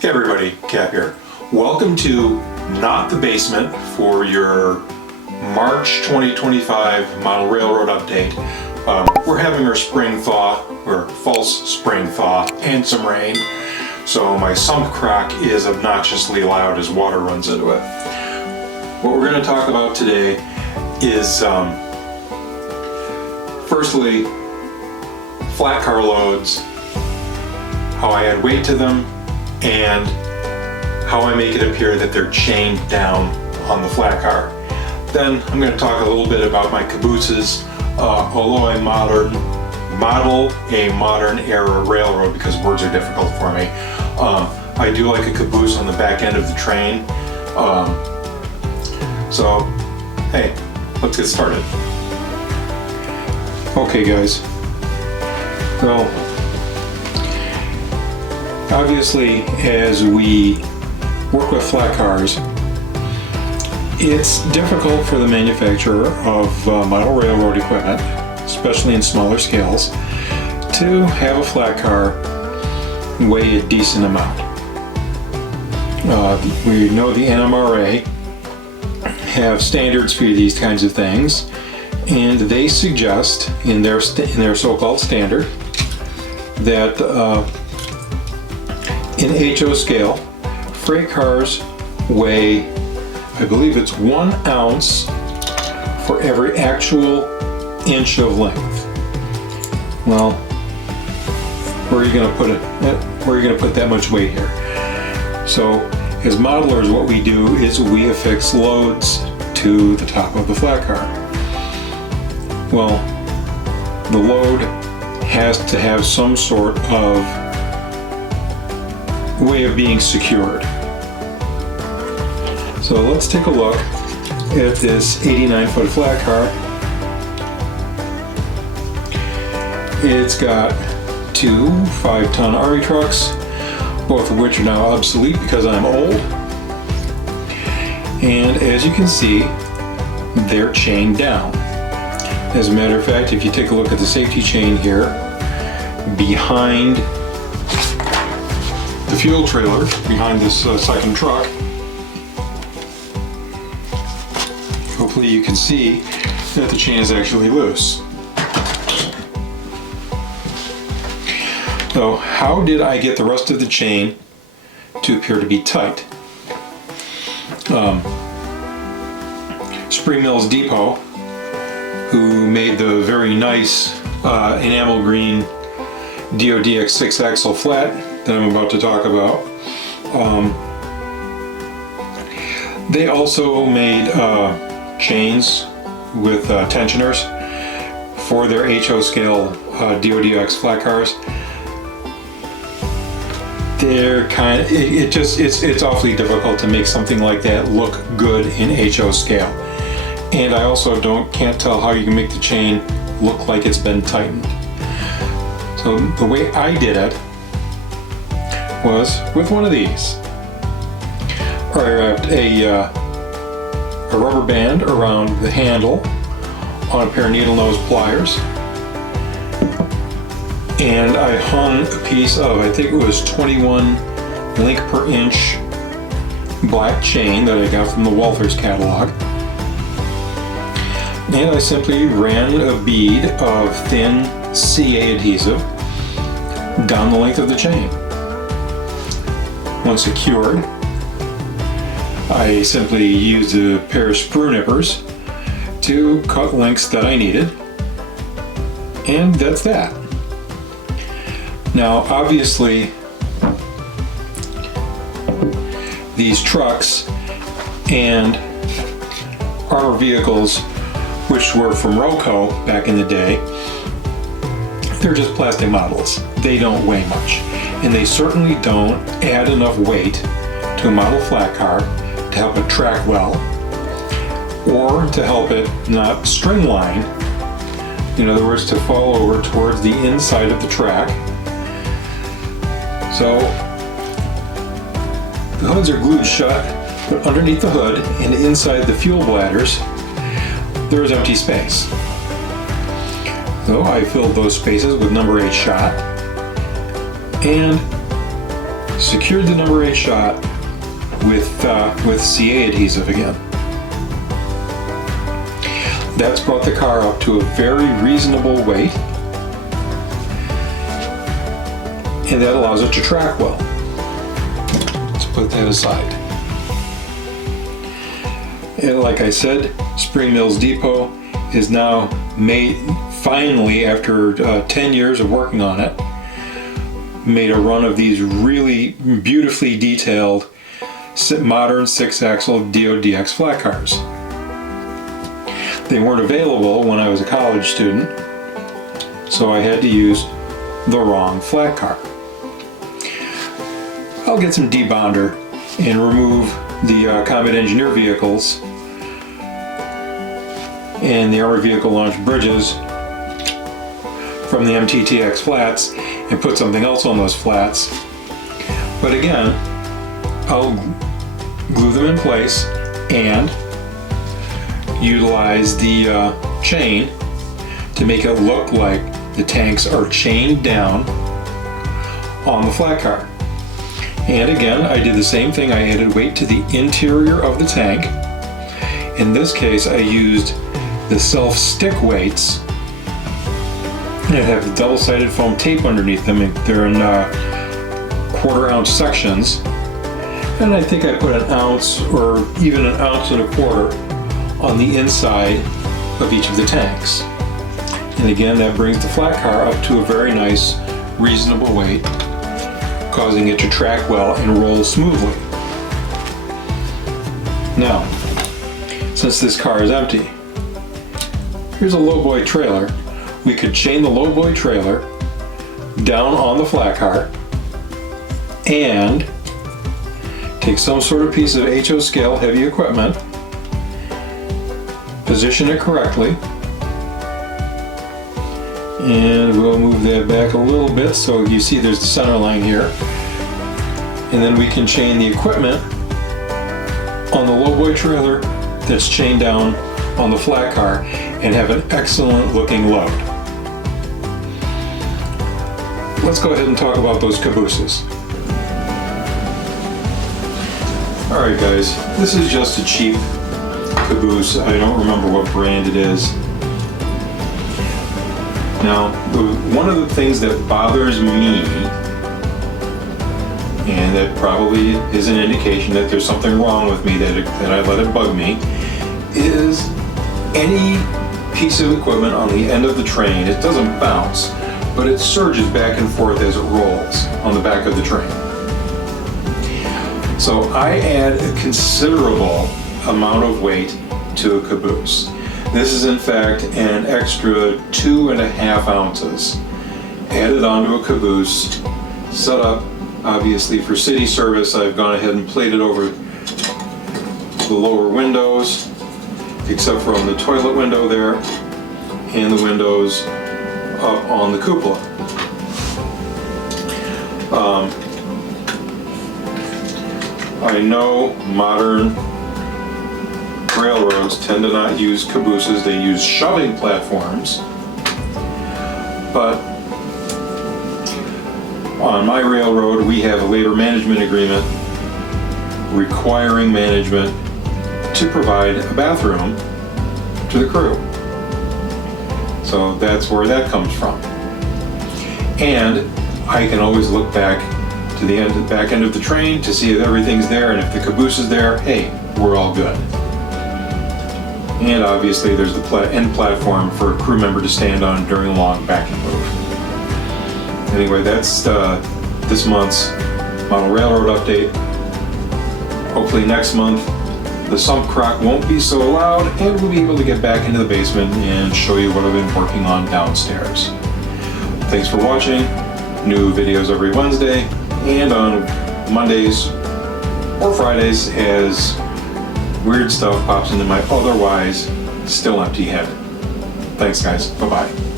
Hey everybody, Cap here. Welcome to Not the Basement for your March 2025 Model Railroad update. We're having our spring thaw, or false spring thaw, and some rain. So my sump crock is obnoxiously loud as water runs into it. What we're going to talk about today is, firstly, flat car loads, how I add weight to them, and how I make it appear that they're chained down on the flat car. Then I'm going to talk a little bit about my cabooses, although I model a modern era railroad because words are difficult for me. I do like a caboose on the back end of the train. So, hey, let's get started. Okay guys, well, obviously, as we work with flat cars, it's difficult for the manufacturer of model railroad equipment, especially in smaller scales, to have a flat car weigh a decent amount. We know the NMRA have standards for these kinds of things, and they suggest in their so-called standard that in HO scale, freight cars weigh, I believe it's 1 ounce for every actual inch of length. Well, where are you going to put it? Where are you going to put that much weight here? So, as modelers, what we do is we affix loads to the top of the flat car. Well, the load has to have some sort of way of being secured. So let's take a look at this 89-foot flat car. It's got two 5-ton Army trucks, both of which are now obsolete because I'm old. And as you can see, they're chained down. As a matter of fact, if you take a look at the safety chain here, behind the fuel trailer, behind this second truck, hopefully you can see that the chain is actually loose. So how did I get the rest of the chain to appear to be tight? Spring Mills Depot, who made the very nice enamel green DODX 6-axle flat that I'm about to talk about, they also made chains with tensioners for their HO scale DODX flat cars. They're it's awfully difficult to make something like that look good in HO scale. And I also can't tell how you can make the chain look like it's been tightened. So the way I did it was with one of these. I wrapped a rubber band around the handle on a pair of needle nose pliers, and I hung a piece of, I think it was 21 link per inch black chain that I got from the Walthers catalog. And I simply ran a bead of thin CA adhesive down the length of the chain. Once secured, I simply used a pair of sprue nippers to cut lengths that I needed, and that's that. Now, obviously, these trucks and armor vehicles, which were from Roco back in the day, they're just plastic models. They don't weigh much, and they certainly don't add enough weight to a model flat car to help it track well, or to help it not stringline. In other words, to fall over towards the inside of the track. So the hoods are glued shut, but underneath the hood and inside the fuel bladders, there is empty space. So I filled those spaces with number 8 shot and secured the number 8 shot with CA adhesive again. That's brought the car up to a very reasonable weight, and that allows it to track well. Let's put that aside. And like I said, Spring Mills Depot is now made, finally, after 10 years of working on it, made a run of these really beautifully detailed modern 6-axle DODX flat cars. They weren't available when I was a college student, so I had to use the wrong flat car. I'll get some debonder and remove the Combat Engineer vehicles and the Armored Vehicle Launch bridges from the MTTX flats and put something else on those flats. But again, I'll glue them in place and utilize the chain to make it look like the tanks are chained down on the flat car. And again, I did the same thing. I added weight to the interior of the tank. In this case, I used the self-stick weights that have double-sided foam tape underneath them. They're in 1/4 ounce sections. And I think I put 1 ounce or even 1 1/4 ounces on the inside of each of the tanks. And again, that brings the flat car up to a very nice, reasonable weight, causing it to track well and roll smoothly. Now, since this car is empty, here's a lowboy trailer. We could chain the lowboy trailer down on the flat car and take some sort of piece of HO scale heavy equipment, position it correctly, and we'll move that back a little bit so you see there's the center line here. And then we can chain the equipment on the lowboy trailer that's chained down on the flat car and have an excellent looking load. Let's go ahead and talk about those cabooses. Alright guys, this is just a cheap caboose. I don't remember what brand it is. Now, one of the things that bothers me, and that probably is an indication that there's something wrong with me, that I let it bug me, is any piece of equipment on the end of the train. It doesn't bounce, but it surges back and forth as it rolls on the back of the train. So I add a considerable amount of weight to a caboose. This is in fact an extra 2.5 ounces added onto a caboose, set up obviously for city service. I've gone ahead and plated over the lower windows, except for on the toilet window there, and the windows up on the cupola. I know modern railroads tend to not use cabooses, they use shoving platforms, but on my railroad we have a labor management agreement requiring management to provide a bathroom to the crew. So that's where that comes from. And I can always look back to the back end of the train to see if everything's there, and if the caboose is there, hey, we're all good. And obviously there's the end platform for a crew member to stand on during a long backing move. Anyway, that's this month's Model Railroad update. Hopefully next month the sump crock won't be so loud and we'll be able to get back into the basement and show you what I've been working on downstairs. Thanks for watching. New videos every Wednesday and on Mondays or Fridays as weird stuff pops into my otherwise still empty head. Thanks guys, bye-bye.